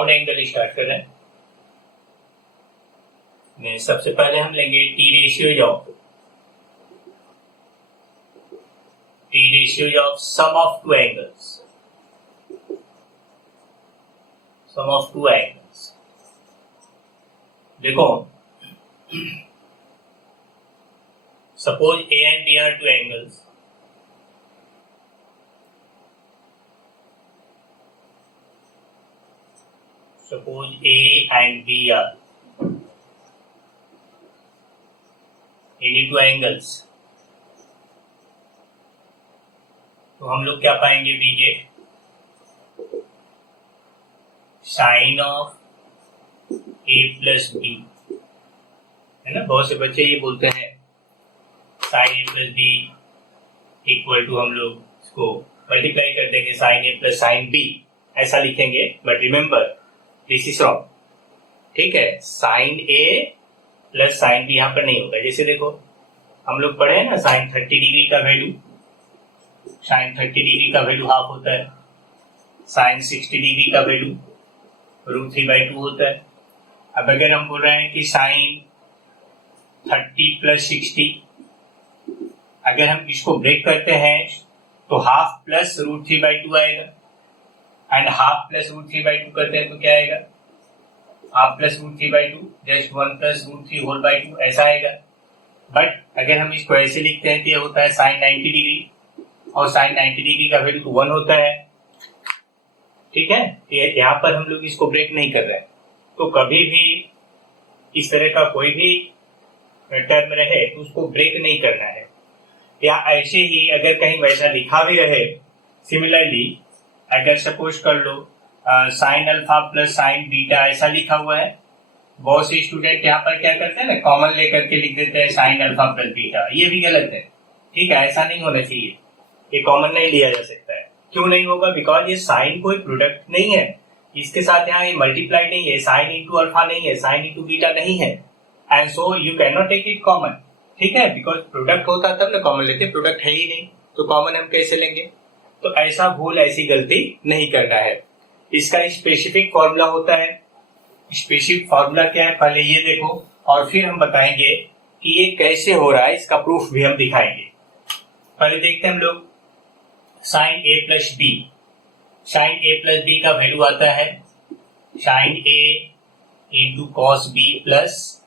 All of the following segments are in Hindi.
कंपाउंड एंगल स्टार्ट कर रहे हैं। सबसे पहले हम लेंगे the ratios of sum of two angles. देखो, suppose A and B are two angles. Suppose A and B are any two angles. तो हम लोग क्या पाएंगे बीजे? Sine of A plus B, है ना। बहुत से बच्चे ये बोलते हैं sine A plus B equal to, हम लोग इसको मल्टीप्लाई कर देंगे sine A plus sine B, ऐसा लिखेंगे। But remember this is wrong, ठीक है। Sine A plus sine B यहाँ पर नहीं होगा। जैसे देखो, हम लोग पढ़े हैं ना, साइन 30 डिग्री का वैल्यू हाफ होता है। साइन 60 डिग्री का वैल्यू √3/2 होता है। अब अगर हम बोल रहे हैं कि साइन 30 प्लस 60, अगर हम इसको ब्रेक करते हैं तो हाफ प्लस √3/2 आएगा, एंड हाफ प्लस √3/2 करते हैं तो क्या आएगा? हाफ प्लस √3/2 जस्ट 1 प्लस √3/2 ऐसा आएगा। बट अगर हम इसको ऐसे लिखते हैं तो ये होता है साइन 90 डिग्री, और साइन 90 डिग्री का वैल्यू तो 1 होता है, ठीक है। यहाँ पर हम लोग इसको ब्रेक नहीं कर रहे हैं। तो कभी भी इस तरह का कोई भी टर्म रहे तो उसको ब्रेक नहीं करना है। या ऐसे ही अगर कहीं वैसा लिखा भी रहे, सिमिलरली अगर सपोज कर लो sine alpha plus sine beta ऐसा लिखा हुआ है, बहुत से स्टूडेंट यहाँ पर क्या करते हैं ना, कॉमन लेकर के लिख देते हैं साइन अल्फा प्लस बीटा। ये भी गलत है, ठीक है। ऐसा नहीं होना चाहिए, ये कॉमन नहीं लिया जा सकता है। क्यों नहीं होगा? बिकॉज ये साइन कोई प्रोडक्ट नहीं है, इसके साथ यहाँ ये मल्टीप्लाई नहीं है, साइन इंटू अल्फा नहीं है, साइन इंटू बीटा नहीं है, and so you can not take it common, ठीक है। बिकॉज प्रोडक्ट होता तब ना कॉमन लेते, प्रोडक्ट है ही नहीं तो कॉमन हम कैसे लेंगे? तो ऐसा भूल, ऐसी गलती नहीं करना है। इसका स्पेसिफिक फॉर्मूला होता है। स्पेसिफिक फॉर्मूला क्या है पहले ये देखो, और फिर हम बताएंगे कि ये कैसे हो रहा है, इसका प्रूफ भी हम दिखाएंगे। पहले देखते हैं हम लोग sine A plus B. Sine A plus B का वैल्यू आता है sine A into cos B plus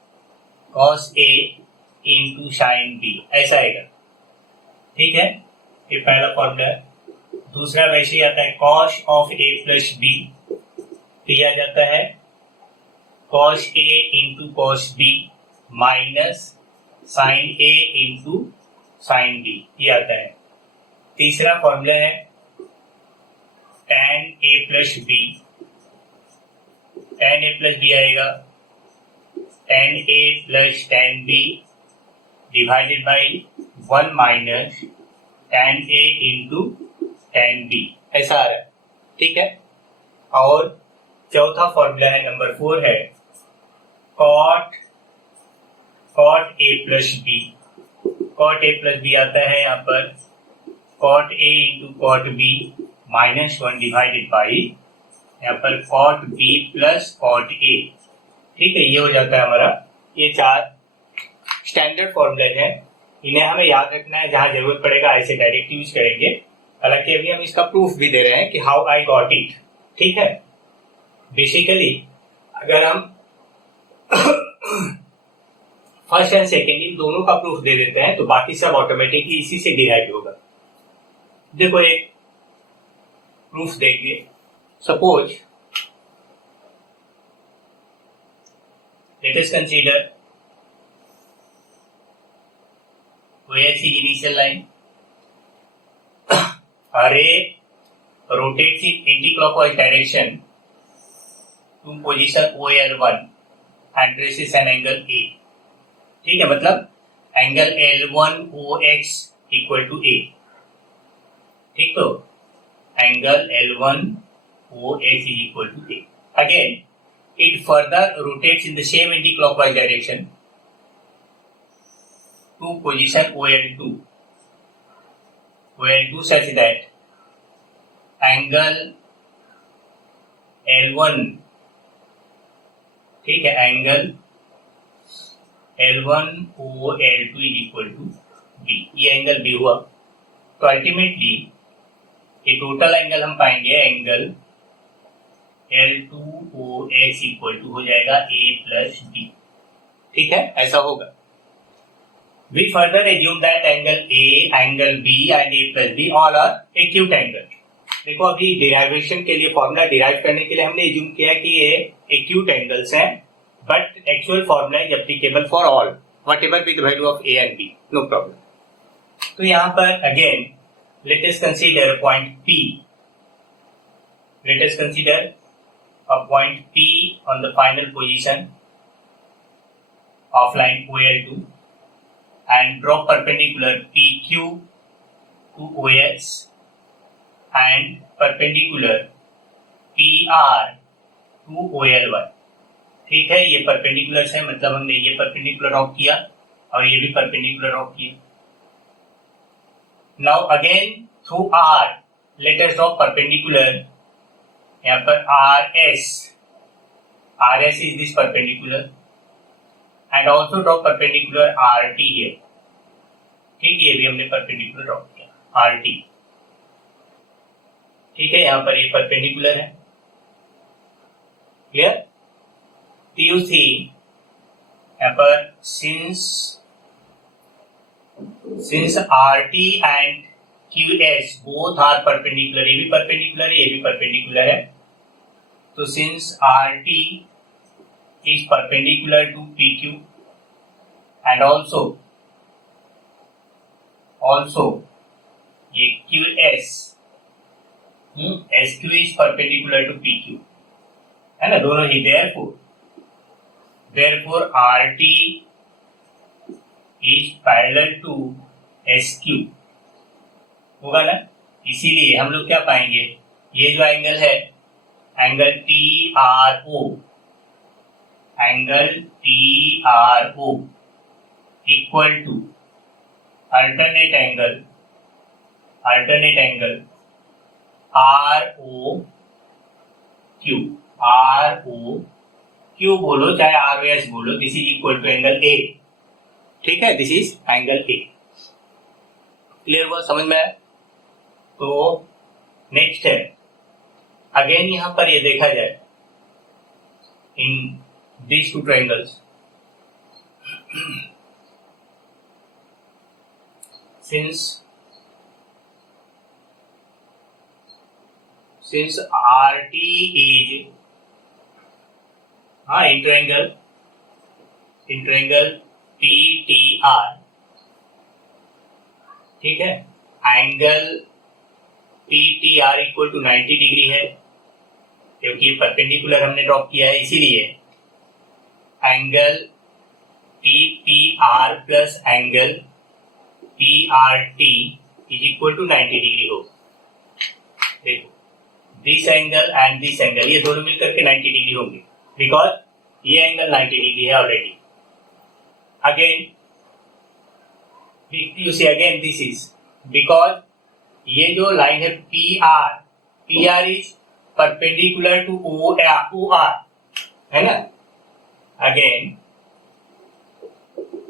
cos A into sine B, ऐसा आएगा, ठीक है। ये पहला फॉर्मूला है। दूसरा वैसे ही आता है cos of A plus B, किया जाता है cos A into cos B minus sine A into sine B, ये आता है। तीसरा फॉर्मूला है tan a plus B. tan a plus B आएगा tan a plus tan b divided by 1 minus tan a into tan b, ऐसा आ रहा है, ठीक है। और चौथा फॉर्मूला है नंबर 4 है cot a plus B. cot a plus B आता है यहाँ पर cot a into cot b minus 1 divided by यहाँ पर cot b plus cot a, ठीक है। ये हो जाता है हमारा। ये 4 स्टैंडर्ड फॉर्मूले हैं, इन्हें हमें याद रखना है, जहां जरूरत पड़ेगा ऐसे डायरेक्ट यूज करेंगे। हालांकि अभी हम इसका प्रूफ भी दे रहे हैं कि हाउ आई गॉट इट, ठीक है। बेसिकली अगर हम फर्स्ट एंड सेकेंड इन दोनों का प्रूफ दे देते हैं तो बाकी सब ऑटोमेटिकली इसी से डिराइव होगा। देखो एक प्रूफ देखिए। Suppose let us consider where is the initial line? Array rotates in anti-clockwise direction to position OL1 and traces an angle A, ठीक है। मतलब angle L1OX equal to A, ठीक। तो angle L1OX is equal to A. Again, it further rotates in the same anti-clockwise direction to position OL2 such that angle L1 ठीक है, angle L1OL2 is equal to B, ये एंगल बी हुआ। तो अल्टीमेटली ये टोटल एंगल हम पाएंगे एंगल L2OX इक्वल टू हो जाएगा A प्लस बी। ठीक है, ऐसा होगा। We further assume that angle A, angle B and A plus B all are acute angle। देखो अभी डिराइवेशन के लिए, फॉर्मूला डिराइव करने के लिए हमने एज्यूम किया कि ये एक्यूट एंगल्स हैं, but actual formula is applicable for all whatever be the value of A and B, no problem. तो यहाँ पर again let us consider point P, let us consider a point P on the final position of line OL2 and draw perpendicular PQ to OX and perpendicular PR to OL1। ठीक है, ये परपेंडिकुलर है, मतलब हमने ये परपेंडिकुलर ड्रॉ किया और ये भी परपेंडिकुलर ड्रॉ किया। Now again through R let us draw perpendicular, यहाँ पर RS is this perpendicular and also draw perpendicular RT here। ठीक, ये भी हमने परपेंडिकुलर ड्रॉ किया RT। ठीक है, यहाँ पर ये परपेंडिकुलर है, क्लियर। तो यू सी यहाँ पर since RT and QS both are perpendicular, ये भी परपेंडिकुलर है, ये भी परपेंडिकुलर है। तो since RT is perpendicular to PQ and also ये QS SQ is perpendicular to PQ, है ना, दोनों ही। therefore RT is parallel to SQ होगा ना। इसीलिए हम लोग क्या पाएंगे, ये जो एंगल है angle TRO equal to alternate angle ROQ बोलो चाहे ROS बोलो, this is equal to angle A। ठीक है, this is angle A। Clear हुआ, समझ में आया। तो नेक्स्ट है अगेन, यहां पर ये देखा जाए इन these two triangles, since RT is in triangle PTR, ठीक है, angle PTR equal to 90 degree है, क्योंकि ये परपेंडिकुलर हमने ड्रॉप किया है, इसीलिए angle PPR plus angle PRT is equal to 90 degree हो। देखो this angle and this angle, ये दोनों मिलकर के 90 डिग्री होंगे, बिकॉज ये एंगल 90 डिग्री है already. Again you see again this is because ये जो लाइन है PR is perpendicular to OR, है ना। Again,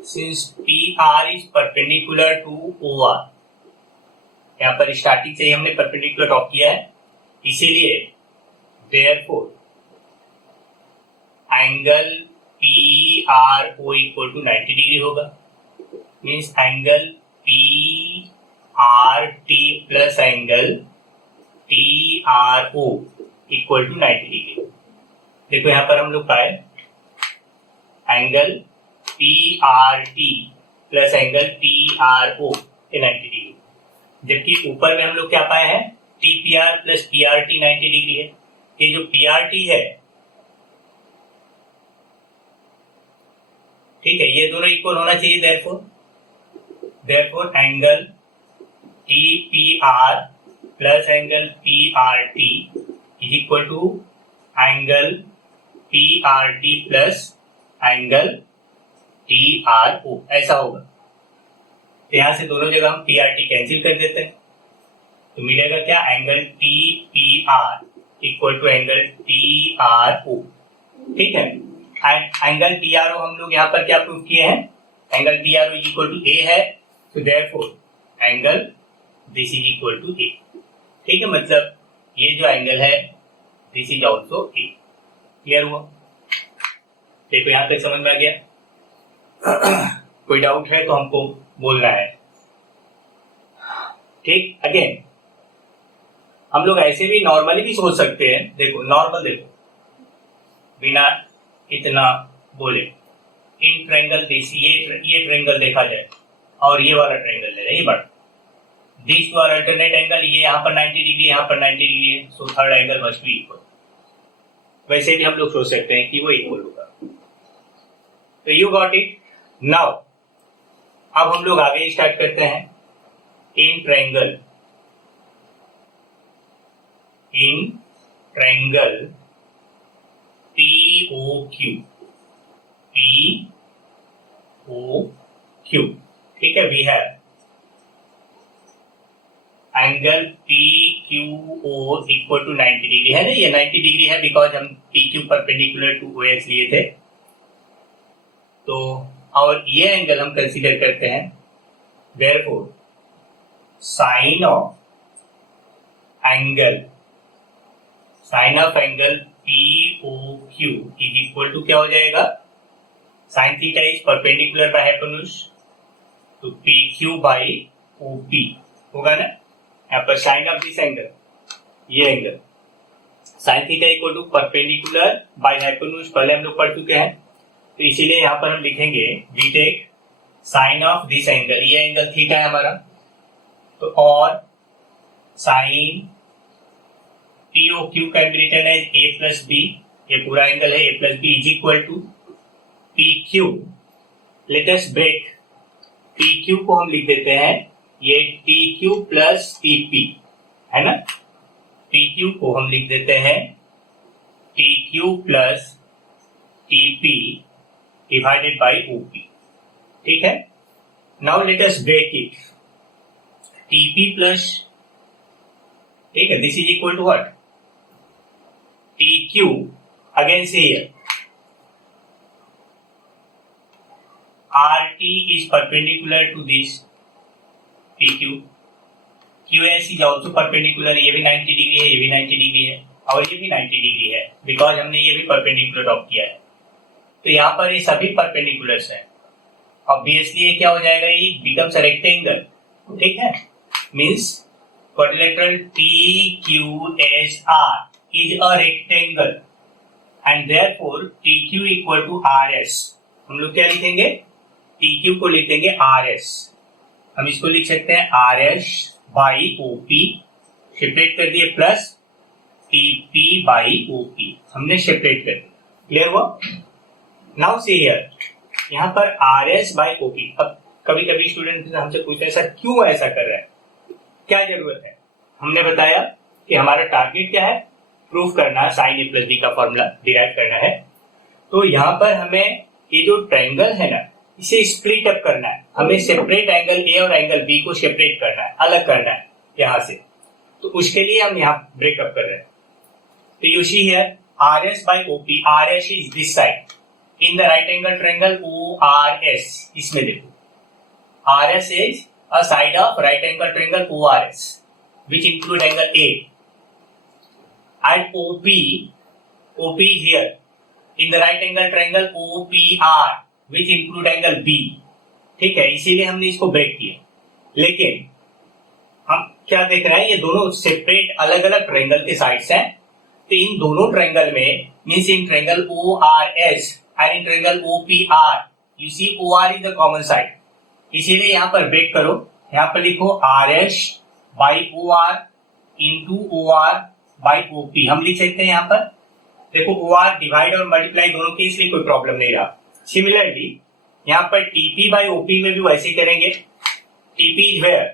since PR is perpendicular to OR, यहाँ पर स्टार्टिंग से ही हमने परपेंडिकुलर ड्रॉ किया है, इसीलिए therefore angle PRO equal to 90 degree होगा। Means angle PRT plus angle TRO equal to 90 degree. देखो यहाँ पर हम लोग पाए angle PRT plus angle TRO 90 degree, जबकि ऊपर में हम लोग क्या पाए हैं TPR प्लस PRT 90 डिग्री है। ये जो PRT है, ठीक है, ये दोनों इक्वल होना चाहिए। therefore angle TPR plus angle PRT is equal to angle PRT plus angle TRO, ऐसा होगा। तो यहां से दोनों जगह हम PRT कैंसिल कर देते हैं, तो मिलेगा क्या, angle TPR equal to angle TRO। ठीक है, एंड एंगल TRO हम लोग यहाँ पर क्या प्रूव किए हैं, angle TRO is equal to A है, तो therefore angle this is equal to A. ठीक है, मतलब ये जो एंगल है this is also A. Clear हुआ? देखो यहाँ तक समझ में आ गया? कोई डाउट है तो हमको बोलना है। ठीक, अगेन हम लोग ऐसे भी नॉर्मली भी सोच सकते हैं। देखो नॉर्मल, देखो बिना इतना बोले इन ट्रायंगल ये ट्रायंगल देखा जाए और ये वाला ट्रायंगल ले रहे, ये बड़ा, this two are alternate angle, ये यहाँ पर 90 डिग्री, यहाँ पर 90 डिग्री है, so third angle must be equal. वैसे भी हम लोग सोच सकते हैं कि वो इक्वल होगा। तो यू गॉट इट नाउ। अब हम लोग आगे स्टार्ट करते हैं। इन ट्रायंगल POQ, ठीक है, we have angle PQO equal to 90 degree है ना, ये 90 डिग्री है बिकॉज हम PQ परपेंडिकुलर टू OX लिए थे। तो और ये एंगल हम कंसीडर करते हैं, therefore sine of angle POQ is equal to क्या हो जाएगा, sine theta is perpendicular by hypotenuse तो PQ बाय OP होगा ना। यहाँ पर साइन ऑफ दिस एंगल, ये angle sine theta equal to perpendicular by hypotenuse पहले हम लोग पढ़ चुके हैं, तो इसीलिए यहाँ पर हम लिखेंगे we take sine of this angle, ये एंगल थीटा है हमारा, तो और sine POQ can be written as A plus B, ये पूरा एंगल है A plus B is equal to PQ। Let us break, PQ को हम लिख देते हैं ये TQ प्लस TP है ना, PQ को हम लिख देते हैं TQ plus TP divided by OP। ठीक है, now let us break it, TP plus, ठीक है, this is equal to what, TQ again say here RT is perpendicular to this PQ, QS is also perpendicular, ये भी 90 डिग्री है, ये भी 90 डिग्री है और ये भी 90 डिग्री है बिकॉज हमने ये भी परपेंडिकुलर ड्रॉप किया है। तो यहाँ पर ये सभी परपेंडिकुलर्स हैं, ऑब्वियसली ये क्या हो जाएगा, ये बिकम्स अ रेक्टेंगल। ठीक है, means quadrilateral PQSR is a rectangle and therefore TQ equal to RS। हम लोग क्या लिखेंगे, TQ को लिखेंगे RS, हम इसको लिख सकते हैं RS बाई OP, सेपरेट कर दिए, प्लस TP बाई OP हमने सेपरेट कर दिया। क्लियर हुआ? नाउ सी हियर, यहाँ पर RS बाई OP। अब कभी कभी स्टूडेंट हमसे पूछते हैं सर क्यों ऐसा कर रहे हैं, क्या जरूरत है? हमने बताया कि हमारा टारगेट क्या है, प्रूफ करना, साइन ए प्लस बी का फॉर्मूला डिराइव करना है। तो यहाँ पर हमें ये जो ट्रायंगल है ना, इसे स्प्लिट अप करना है, हमें सेपरेट एंगल ए और एंगल बी को सेपरेट करना है, अलग करना है यहाँ से। तो उसके लिए हम यहाँ ब्रेकअप कर रहे हैं। तो you see here RS by OP, RS is this side in the right angle triangle ORS। इसमें देखो RS इज a side of right angle triangle ORS which include angle A, and OP is here in the right angle triangle OPR which include angle B। ठीक है, इसीलिए हमने इसको ब्रेक किया। लेकिन हम क्या देख रहे हैं, ये दोनों सेपरेट अलग अलग ट्रायंगल के साइड्स हैं, तो इन दोनों ट्रायंगल में means in triangle ORS and in triangle OPR you see OR is the common side, इसीलिए यहाँ पर ब्रेक करो, यहाँ पर लिखो RS by OR into OR by OP। हम लिख सकते हैं यहाँ पर, देखो OR डिवाइड और मल्टीप्लाई दोनों के, इसलिए कोई प्रॉब्लम नहीं रहा। सिमिलरली यहाँ पर TP बाई OP में भी वैसे ही करेंगे। TP is where,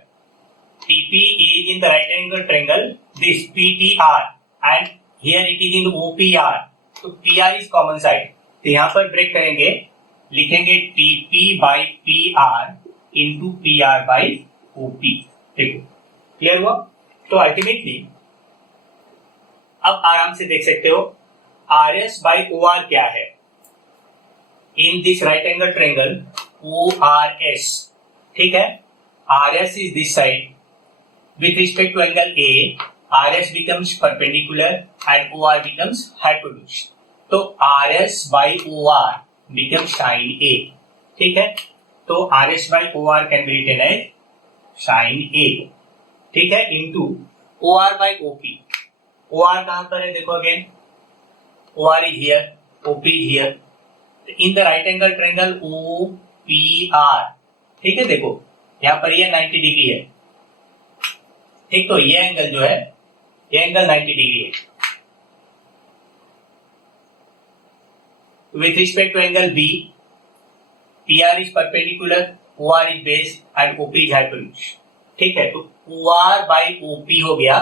TP is in the right angle triangle this PTR and here it is in OPR, तो PR इज कॉमन साइड, तो यहाँ पर ब्रेक करेंगे, लिखेंगे TP by PR into PR by OP। देखो क्लियर हुआ? तो अल्टीमेटली अब आराम से देख सकते हो RS बाई OR क्या है, in this right angle triangle ORS, ठीक है, RS is this side. With respect to angle A, RS becomes perpendicular and OR becomes hypotenuse. तो RS by OR becomes sin A, ठीक है, तो RS by OR can be written as sin A, ठीक है, into OR by OP. OR कहां पर है देखो again, OR is here, OP is here. In the right angle triangle OPR, ठीक है, देखो यहां पर ये 90 डिग्री है, ठीक, तो ये एंगल जो है ये एंगल 90 डिग्री है. With respect to angle B, PR is perpendicular, OR is base and OP is hypotenuse, ठीक है, तो OR by OP हो गया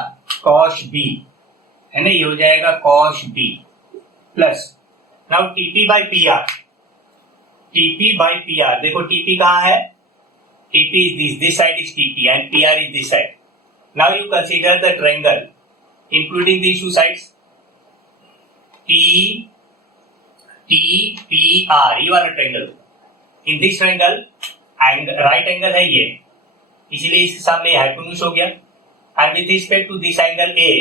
cos B, है ना, ये हो जाएगा cos B plus now TP by PR. TP by PR, देखो TP कहाँ है, TP is this side is TP and PR is this side. Now you consider the triangle including these two sides. TPR, ये वाला triangle. In this triangle right angle है ये, इसलिए इसके सामने हाइपोटेन्यूज हो गया. And with respect to this angle A,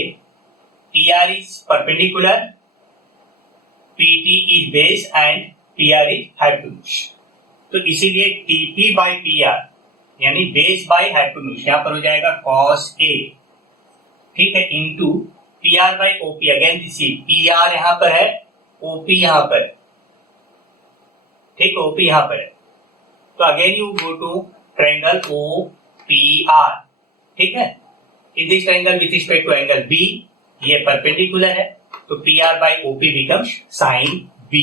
TR is perpendicular, PT is base and PR is hypotenuse. तो इसीलिए TP by PR यानी बेस बाय हाइपोटेन्यूज यहां पर हो जाएगा cos A, ठीक है, into PR by OP. Again this PR यहां पर है, OP यहां पर है, ठीक, OP यहां पर है. तो again you go to triangle OPR, ठीक है. In this triangle with respect to angle B ये परपेंडिकुलर है, तो PR by OP becomes sin B,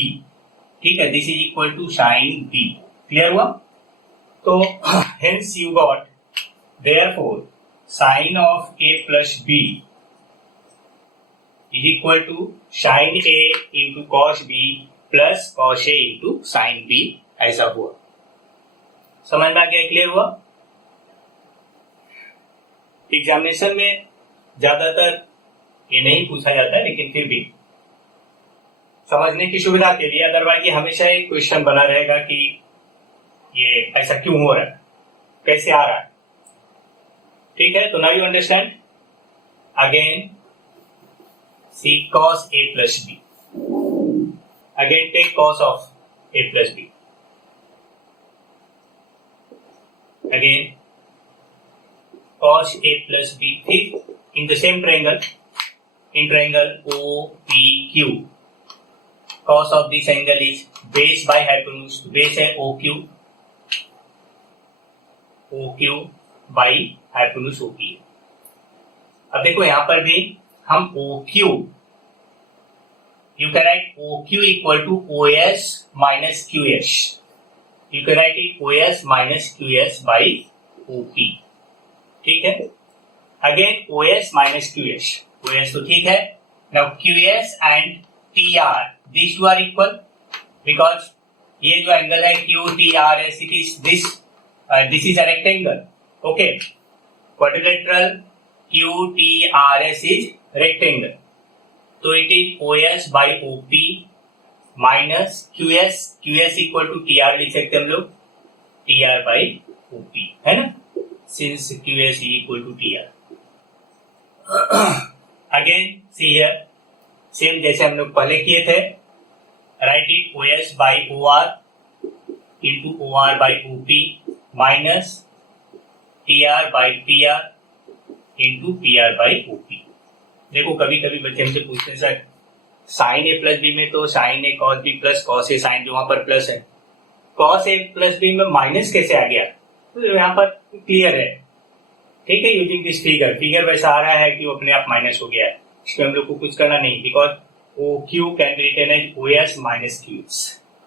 ठीक है, this is equal to sin B. Clear हुआ? तो hence you got therefore sin of A plus B is equal to sin A into cos B plus cos A into sin B, ऐसा हुआ. समझ में आ गया? क्लियर हुआ? एग्जामिनेशन में ज्यादातर ये नहीं पूछा जाता है, लेकिन फिर भी समझने की सुविधा के लिए, अदरवाइज ये हमेशा एक क्वेश्चन बना रहेगा कि ये ऐसा क्यों हो रहा है, कैसे आ रहा है, ठीक है. तो now you understand. Again see cos A plus B, again take cos of A plus B, again cos A plus B, ठीक, in the same triangle, in triangle OPQ, cos of this angle is base by hypotenuse, base है OQ by hypotenuse OP. अब देखो यहां पर भी हम OQ, you can write OQ equal to OS minus QS, you can write it OS minus QS by OP, ठीक है. Again OS minus QS, OS तो ठीक है. Now QS and TR, these two are equal because ये जो एंगल है QTRS, it is this is a rectangle, okay, quadrilateral QTRS is rectangle, so it is OS by OP minus QS equal to TR लिख सकते हम लोग, TR by OP, है ना, since QS is equal to TR. Again see here, same जैसे हम लोग पहले किए थे, right it OS by OR into OR by OP minus TR by PR into PR by OP. देखो कभी कभी बच्चे हमसे पूछते हैं sir sine A plus B में तो sine A cos B plus cos A sine, जो वहां पर प्लस है, cos A प्लस B में माइनस कैसे आ गया? तो यहाँ पर क्लियर है, ठीक है, यूजिंग दिस फिगर वैसा आ रहा है कि वो अपने आप माइनस हो गया है, इसमें हम लोग को कुछ करना नहीं, because OQ can be written as OS minus QS,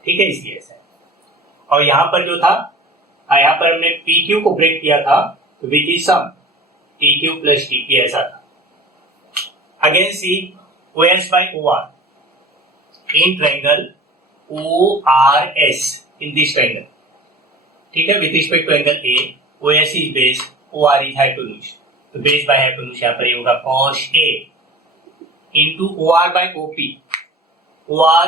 ठीक है, इसलिए ऐसा है. और यहाँ पर जो था, यहाँ पर हमने PQ को ब्रेक किया था, तो which is sum TQ plus TP ऐसा था. Again see OS by OR इन triangle ORS, in this triangle, ठीक है, with respect to angle A, OS is base, OR is hypotenuse, तो बेस बाय हाइपोटेन्यूज यहाँ पर ये होगा cos A into OR by OP. OR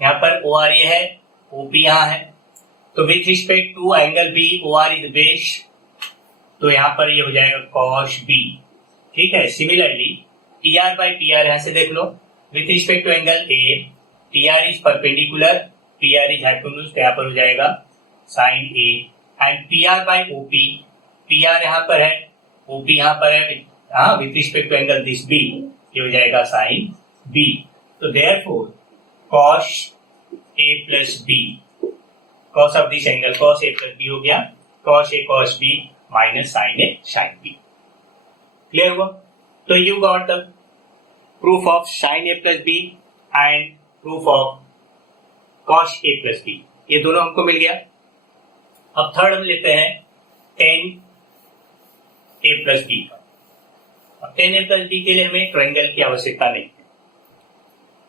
यहाँ पर OR ये है, OP यहाँ है, तो with respect to angle B OR is base, तो यहाँ पर ये हो जाएगा cos B। ठीक है, सिमिलरली TR by PR यहाँ से देख लो, with respect to angle A TR is perpendicular, PR is hypotenuse, तो यहाँ पर हो जाएगा sin A, and PR by OP, PR यहाँ पर है, OP यहाँ पर है, हाँ, with respect to angle this B, ये हो जाएगा sin B। तो therefore cos A plus B, cos of this angle cos A plus B हो गया cos A cos B minus sin A sin B। Clear हुआ? तो you got the proof of sin A plus B and proof of cos A plus B, ये दोनों हमको मिल गया। अब थर्ड हम लेते हैं tan A plus B का। अब tan A plus B के लिए हमें ट्रायंगल की आवश्यकता नहीं है।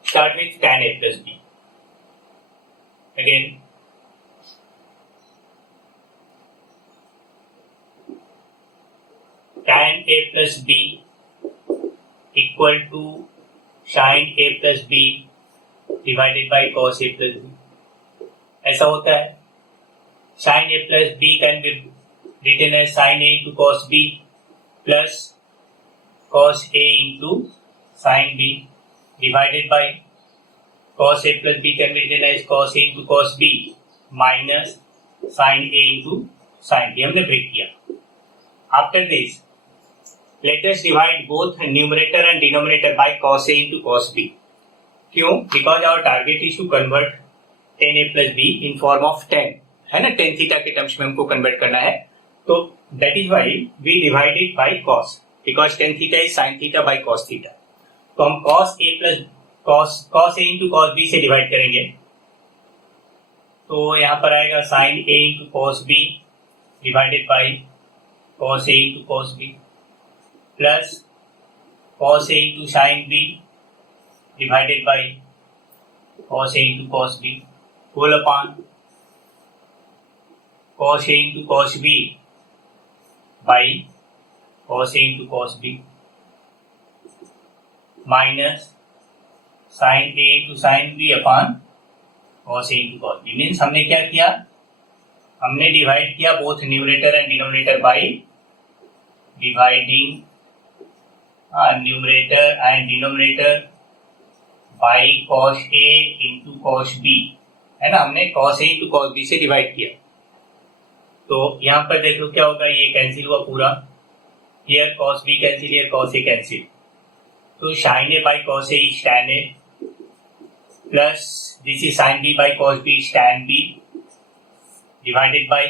Start with tan A plus B। Again tan A plus B equal to sin A plus B divided by cos A plus B, ऐसा होता है। sin A plus B can be written as sin A into cos B plus cos A into sin B divided by cos A plus B can be written as cos A into cos B minus sin A into sin B, हमने ब्रेक किया। After this, let us divide both numerator and denominator by cos A into cos B। क्यों? Because our target is to convert tan A plus B in form of tan, है ना, tan theta के टर्म्स में हमको कन्वर्ट करना है, तो that is why we divide it by cos, because tan theta is sin theta by cos theta। तो हम cos A plus cos A into cos B से डिवाइड करेंगे, तो यहाँ पर आएगा sin A into cos B divided by cos A into cos B plus cos A into sin B divided by cos A into cos B whole upon cos A into cos B by cos A into cos B minus sin A into sin B upon cos A into cos B। Means हमने क्या किया, हमने डिवाइड किया both numerator and denominator by dividing numerator and denominator by cos A into cos B, है ना, हमने cos A into cos B से डिवाइड किया। तो यहाँ पर देख लो क्या होगा, ये कैंसिल हुआ पूरा, here cos B cancel, here cos A cancel, तो sin A by cos A is tan A plus this is sin B by cos B is tan B divided by,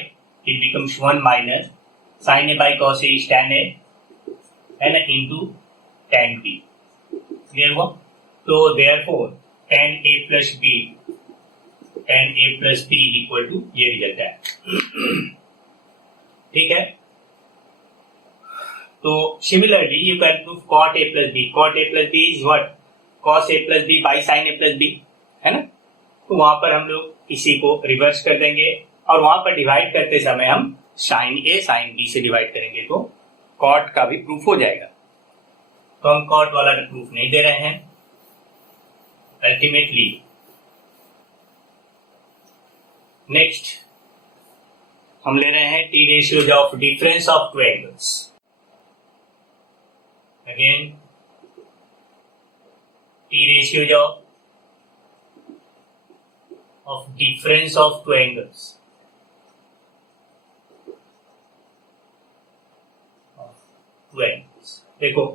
it becomes 1 minus sin A by cos A is tan A and into tan B। Clear हुआ? तो therefore tan A plus B is equal to ये रिजल्ट है। ठीक है, तो similarly you can prove cot A plus B। cot A plus B is what? cos A plus B by sin A plus B, है ना। तो वहां पर हम लोग इसी को रिवर्स कर देंगे और वहां पर डिवाइड करते समय हम sin A sin B से डिवाइड करेंगे, तो cot का भी प्रूफ हो जाएगा। तो हम cot वाला प्रूफ नहीं दे रहे हैं। अल्टीमेटली नेक्स्ट हम ले रहे हैं T ratios of difference of two angles. Again T ratios of difference of two angles. देखो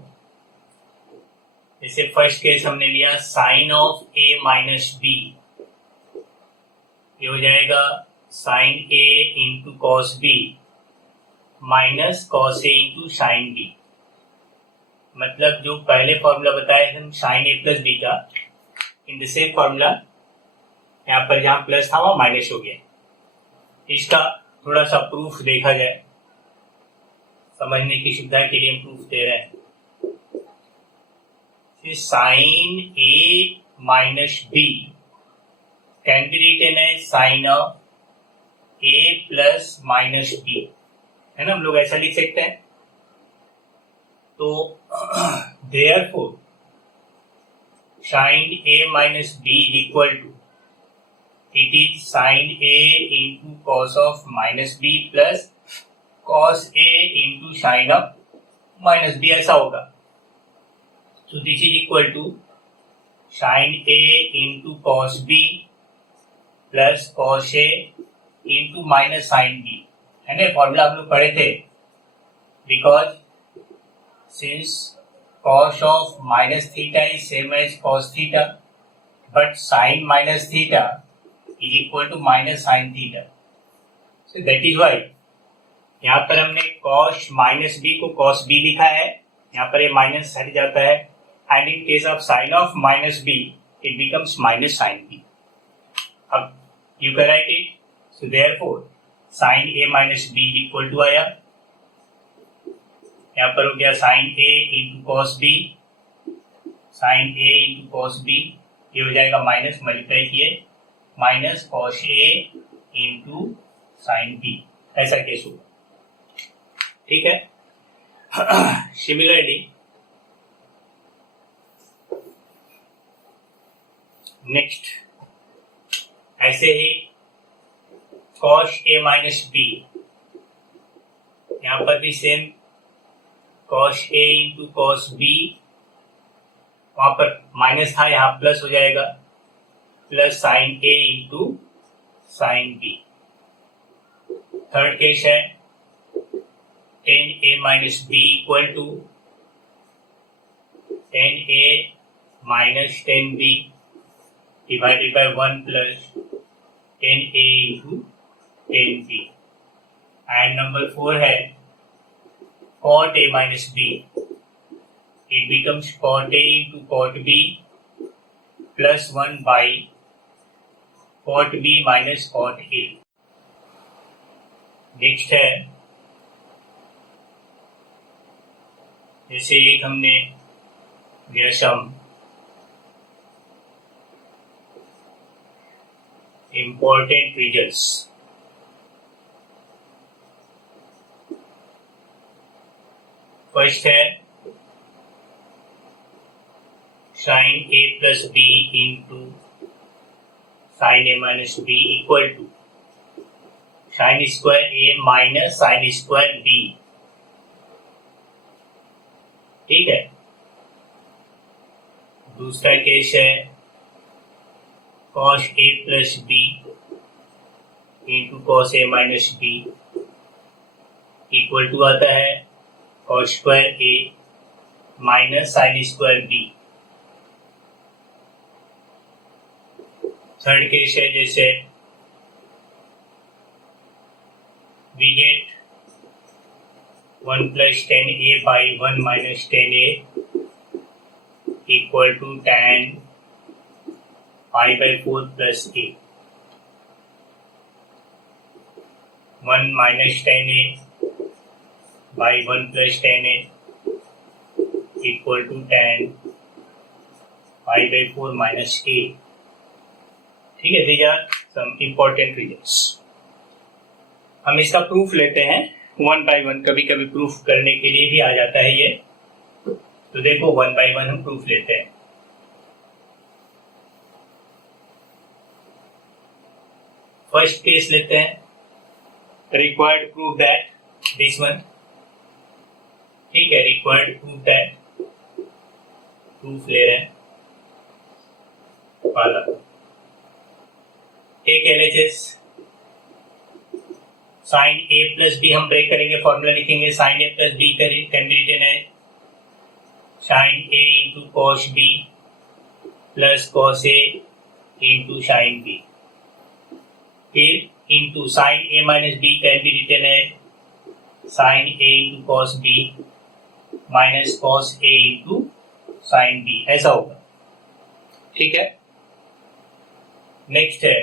जैसे फर्स्ट केस हमने लिया sine of A minus B, ये हो जाएगा sine A into cos B minus cos A into sine B. मतलब जो पहले फॉर्मूला बताया हम साइन ए प्लस बी का, इन द सेम फॉर्मूला यहाँ पर जहां प्लस था वहां माइनस हो गया। इसका थोड़ा सा प्रूफ देखा जाए, समझने की सुविधा के लिए हम प्रूफ दे रहे हैं। Sine A minus B can be written as sine of A plus minus B, है ना, हम लोग ऐसा लिख सकते हैं। तो therefore sine A minus B equal to it is sin A into cos of minus B plus cos A into sin of minus B, ऐसा होगा. So this is equal to sin A into cos B plus cos A into minus sin B. है ना, फॉर्मूला हम लोग पढ़े थे. Because since cos of minus theta is same as cos theta, but sin minus theta is equal to minus sin theta. So that is why यहाँ पर हमने cos minus b को cos b लिखा है. यहाँ पर ये माइनस हट जाता है. And in case of sin of minus b it becomes minus sin b. अब you can write it. So therefore sin a minus b equal to आया. यहाँ पर हो गया sin a into cos b, sin a into cos b, ये हो जाएगा माइनस, मल्टीप्लाई किए, minus cos a into sin b, ऐसा केस होगा. ठीक है. सिमिलरली नेक्स्ट ऐसे ही cos a माइनस b, यहाँ पर भी same cos a into cos b, वहां पर माइनस था, यहाँ प्लस हो जाएगा, plus sin a into sin b. Third case है tan a minus b equal to tan a minus tan b divided by 1 plus tan a into tan b. And number 4 है cot a minus b, it becomes cot a into cot b plus 1 by cot b minus cot a. Next है जैसे एक हमने दिया सम इम्पोर्टेंट रिजल्ट्स. फर्स्ट है sin a plus b into sin a minus b equal to sin square a minus sin square b. ठीक है. दूसरा केस है cos a plus b into cos a minus b equal to आता है cos square a minus sin square b. Third case है जैसे we get 1 plus tan a by 1 minus tan a equal to tan pi by 4 plus a. 1 minus tan a by 1 plus tan a equal to tan pi by 4 minus a. ठीक है. these are some important results. हम इसका प्रूफ लेते हैं 1 by 1. कभी कभी प्रूफ करने के लिए भी आ जाता है ये. तो देखो 1 by 1 हम प्रूफ लेते हैं. फर्स्ट केस लेते हैं, required proof that this one. ठीक है. रिक्वायर्ड प्रूफ दैट, प्रूफ ले रहे हैं वाला. Take LHS. Sine a plus B हम ब्रेक करेंगे, फॉर्मूला लिखेंगे. Sine a plus B can be written है sine a into cos b plus cos a into sine b. फिर into sine a minus b can be written है sine a into cos b minus cos a into sine b, ऐसा होगा. ठीक है. नेक्स्ट है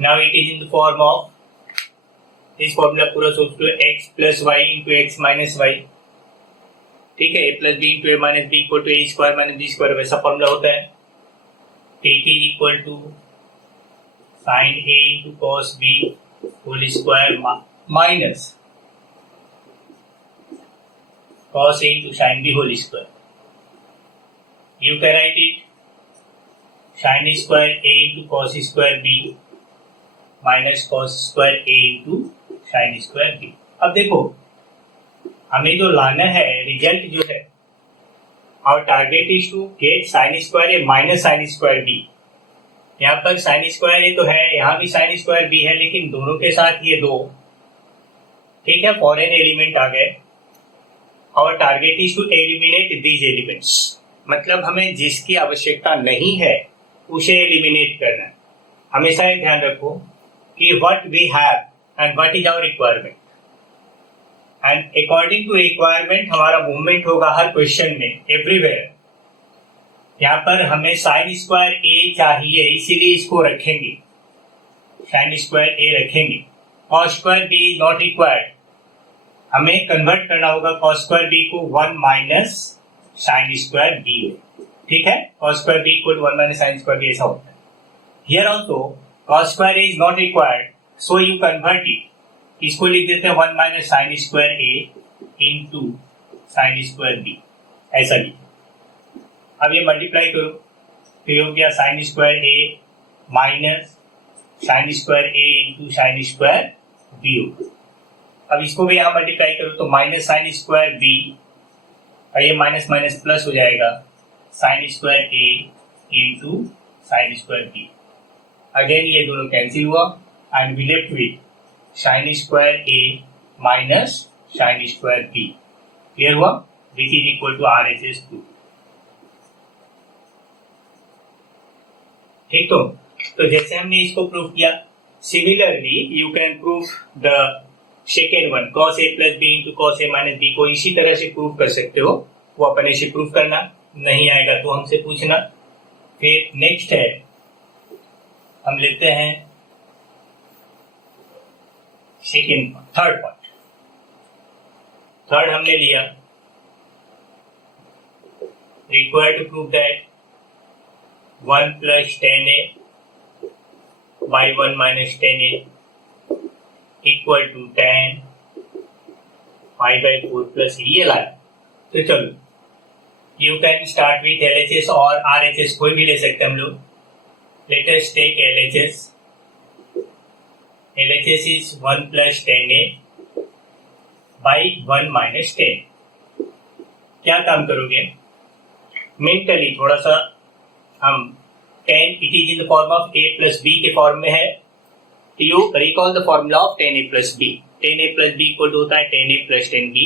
now it is in the form of इस फॉर्मूला पूरा सोच लो, x plus Y into X minus Y. ठीक है. a plus B into A minus B equal to A square minus B square, वैसा फॉर्मूला होता है. It is equal to sine A into cos B whole square minus cos A into sine B whole square. You can write it sine square A into cos square B minus cos square A into sine square B. अब देखो हमें जो लाना है रिजल्ट जो है, our target is to get sine square A minus sine square B. यहाँ पर साइन स्क्वायर ए तो है, यहाँ भी साइन स्क्वायर बी है, लेकिन दोनों के साथ ये दो, ठीक है, फॉरेन एलिमेंट आ गए। Our target is to eliminate these elements, मतलब हमें जिसकी आवश्यकता नहीं है उसे एलिमिनेट करना है। हमेशा ये ध्यान रखो कि what we have and what is our requirement, and according to requirement हमारा मूवमेंट होगा हर क्वेश्चन में, एवरीवेयर। यहाँ पर हमें साइन स्क्वायर ए चाहिए, इसीलिए इसको रखेंगे, साइन स्क्वायर ए रखेंगे। Cos square B is not required, हमें कन्वर्ट करना होगा कॉस स्क्वायर बी को 1 माइनस साइन स्क्वायर बी में, ठीक है। Cos square B equal 1 minus sine square B ऐसा होता है। Here also cos square A is not required, so you convert it, इसको लिख देते हैं 1 minus sine square A into sine square B, ऐसा लिख। अब ये मल्टीप्लाई करो तो ये हो गया sign square A minus sine square A into sine square B होगा। अब इसको भी यहाँ मल्टीप्लाई करो तो माइनस साइन स्क्वायर बी, और ये माइनस माइनस प्लस हो जाएगा, sine square A into sine square B. Again ये दोनों कैंसिल हुआ and we left with sine square A minus sine square B. Clear हुआ? This is equal to RHS 2। ठीक, तो जैसे हमने इसको प्रूव किया, similarly you can prove the second one, cos a plus B into cos a minus B को इसी तरह से प्रूव कर सकते हो। वो अपने से प्रूव करना, नहीं आएगा तो हमसे पूछना। फिर नेक्स्ट है, हम लेते हैं सेकेंड थर्ड पार्ट। थर्ड हमने लिया, required to prove that 1 plus 10a by 1 minus 10a equal to 10 pi by 4 plus ये लाया। तो चलो, you can start with LHS और RHS, कोई भी ले सकते हैं हम लोग। Let us take LHS। LHS is 1 plus 10a by 1 minus 10। क्या काम करोगे? मेंटली थोड़ा सा हम 10 it is in the form of a plus b के फॉर्म में है। You recall the formula of 10a plus b. 10a plus b equal होता है 10a plus 10b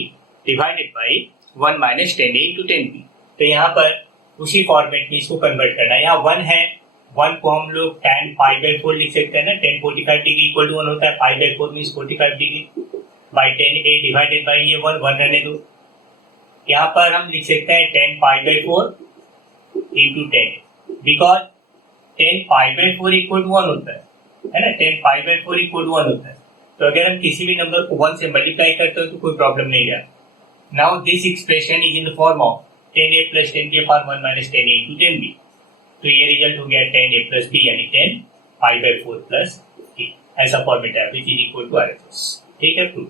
divided by 1 minus 10a into 10b। तो यहाँ पर उसी फॉर्मेट में इसको कन्वर्ट करना है। यहाँ 1 है, 1 को हम लोग tan पाई बाई 4 लिख सकते हैं ना, tan 45 डिग्री इक्वल टू 1 होता है, पाई by 4 means 45 degree by 10a divided by ये 1 रहने दो। यहाँ पर हम लिख सकते हैं tan pi by 4 into 10, because tan pi by 4 equal to 1 होता है ना, 10 पाई बाई 4 इक्वल टू 1 होता है। तो अगर हम किसी भी नंबर को 1 से मल्टीप्लाई करते हो तो कोई प्रॉब्लम नहीं है। Now this expression is in the form of 10a plus 10 के power 1 minus 10a into 10b। तो ये रिजल्ट हो गया 10a प्लस b यानी 10 पाई बाई 4 प्लस a, ऐसा फॉर्मेट है, which is equal to RHS। ठीक है, प्रूफ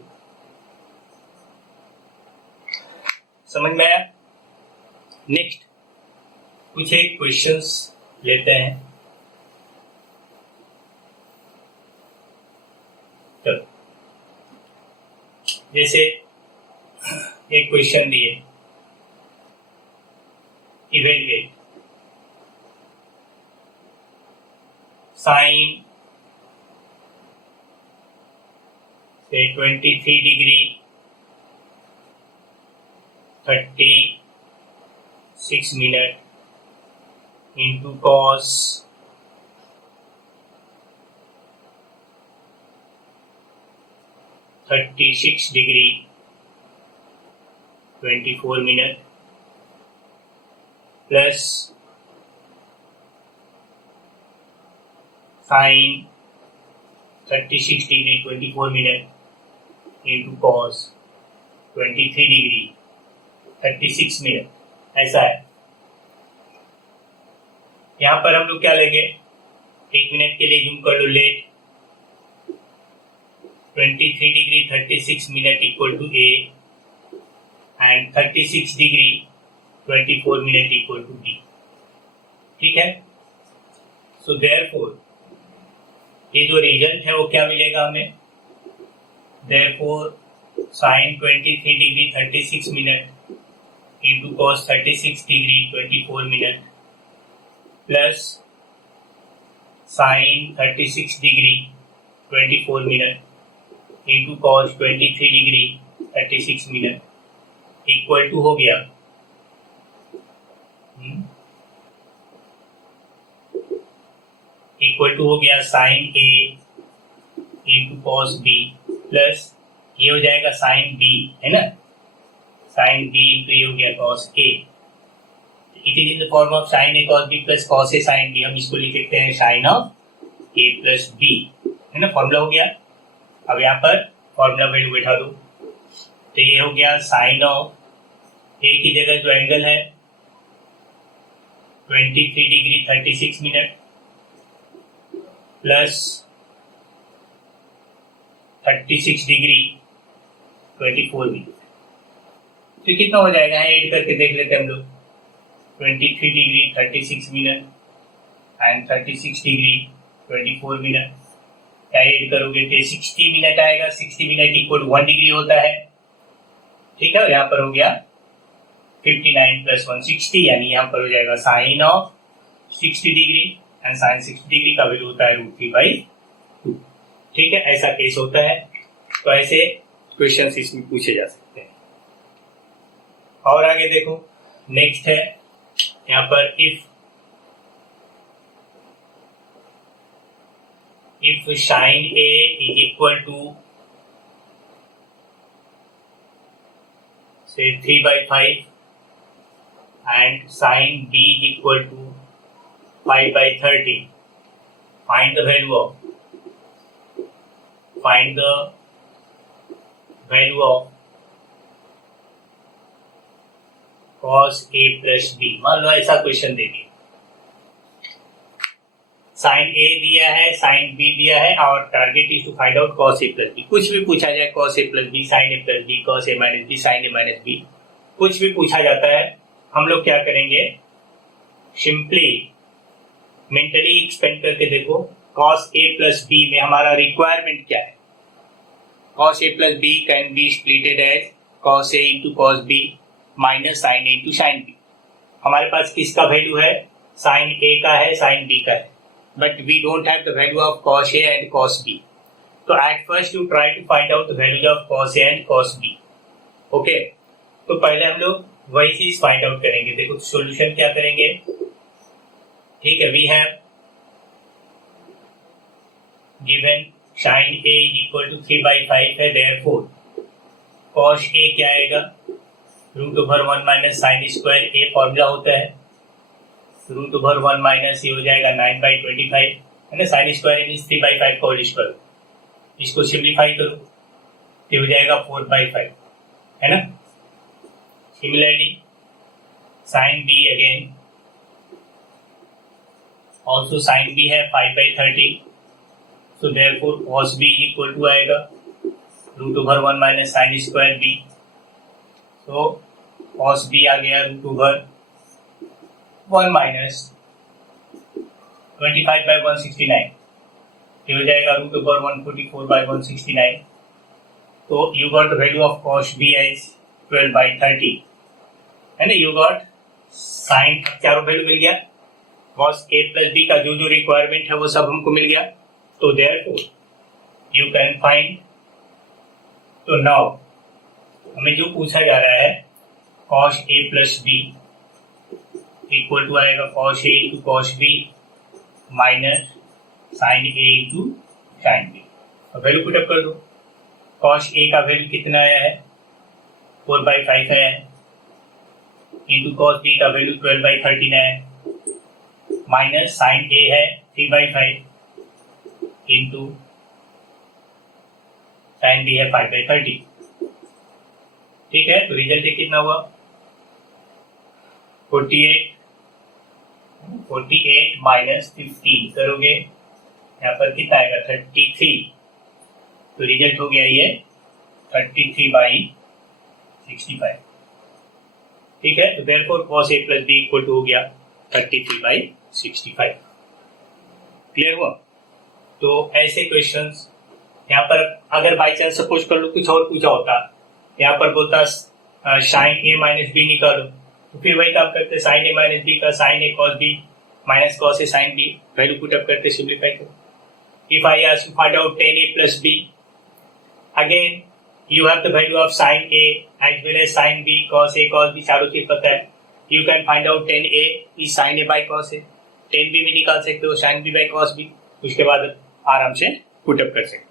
समझ में आया? नेक्स्ट कुछ एक क्वेश्चंस लेते हैं। चलो, जैसे एक क्वेश्चन दिए, evaluate sine 23 degree 36 minute into cos 36 degree 24 minute plus sine 36 degree 24 minute into cos 23 degree 36 minute, ऐसा है। यहाँ पर हम लोग क्या लेंगे, 1 मिनट के लिए जूम कर लो, let 23 degree 36 minute equal to a and 36 degree 24 minute equal to b। ठीक है, सो देयरफॉर ये जो रिजल्ट है वो क्या मिलेगा हमें, therefore sine 23 degree 36 minute into cos 36 degree 24 minute plus sine 36 degree 24 minute into cos 23 degree 36 minute equal to हो गया sine A into cos B plus ये हो जाएगा साइन बी, है ना, साइन बी इंटू ये हो गया cos A. It is in the form of sine A cos B plus cos A sine B. हम इसको लिख सकते हैं sine of A plus B, है ना, फॉर्मूला हो गया। अब यहाँ पर फॉर्मूला वैल्यू बैठा दो, तो ये हो गया साइन ऑफ ए की जगह जो एंगल है 23 degree 36 minute plus 36 degree 24 minute, तो कितना हो जाएगा, ऐड करके देख लेते हैं हम लोग। 23 degree 36 minute and 36 degree 24 minute, क्या ऐड करोगे तो 60 मिनट आएगा। 60 मिनट इक्वल 1 डिग्री होता है, ठीक है। यहाँ पर हो गया 59 प्लस 160, यानी यहाँ पर हो जाएगा sine of 60 degree and sine 60 degree का वैल्यू होता है √3/2, ठीक है। ऐसा केस होता है, तो ऐसे क्वेश्चंस इसमें पूछे जा सकते हैं। और आगे देखो, नेक्स्ट है यहाँ पर if sine A is equal to say 3/5 and sin b is equal to 5/30. Find the value of cos a plus b। मान लो ऐसा क्वेश्चन दे दिया, साइन ए दिया है, साइन बी दिया है, और target is to find out cos a plus b। कुछ भी पूछा जाए, cos a plus b, sin a plus b, cos a minus b, sin a minus b, कुछ भी पूछा जाता है, हम लोग क्या करेंगे, सिंपली मेंटली एक्सपेंड करके देखो cos a plus b में हमारा रिक्वायरमेंट क्या है। cos a plus b can be splitted as cos a into cos b minus sin a into sin b। हमारे पास किसका वैल्यू है, sin a का है, sin b का है, but we don't have the value of cos A and cos B. So at first you try to find out the values of cos A and cos B. Okay? तो पहले हम लोग वही चीज फाइंड आउट करेंगे। देखो सॉल्यूशन क्या करेंगे, ठीक है। We have given sin A is equal to 3/5 है, therefore cos A क्या आएगा, √1 minus sin square A formula होता है, √1 माइनस ये हो जाएगा 9/25, है ना, साइन स्क्वायर मीन्स 3/5 का होल स्क्वायर। इसको सिंप्लीफाई करो, ये हो जाएगा 4/5, है ना। Similarly sine B again, also sine B है 5/30, so therefore cos b equal to आएगा √1 माइनस साइन स्क्वायर बी, तो cos b आ गया √1 माइनस 25/169, ये हो जाएगा √144/169। तो you got the value of cos b as 12/30, है ना। यू गॉट साइन, चारों वैल्यू मिल गया, cos a plus b का जो जो रिक्वायरमेंट है वो सब हमको मिल गया। तो देयरफॉर यू कैन फाइंड, तो नाउ हमें जो पूछा जा रहा है cos a plus b equal to आएगा cos a into cos b minus sine a into sine b। तो वैल्यू पुटअप कर दो, cos a का वैल्यू कितना आया है, 4/5 है, इंटू cos b का वैल्यू 12/13 है, माइनस साइन a है 3/5 इंटू साइन b है 5/30, ठीक है। तो रिजल्ट कितना हुआ, 48 माइनस 15 करोगे, यहाँ पर कितना आएगा 33, तो रिजल्ट हो गया ये 33/65, ठीक है। तो therefore cos a plus b equal to हो गया 33/65। क्लियर हुआ? तो ऐसे क्वेश्चंस यहाँ पर अगर बाई चांस सपोज कर लो कुछ और पूछा होता, यहाँ पर बोलता साइन ए माइनस बी निकालो, तो फिर वही काम करते साइन ए माइनस बी का sign A cos B minus cos A sine B value put up करते सिंप्लीफाई करो. If I ask to find out tan A plus B, again you have the value of sin A as well as sin B, cos A, cos B चारों चीज पता है. You can find out tan A is sin A by cos A. tan B भी निकाल सकते हो sin B by cos B. उसके बाद आराम से पुटअप कर सकते हो.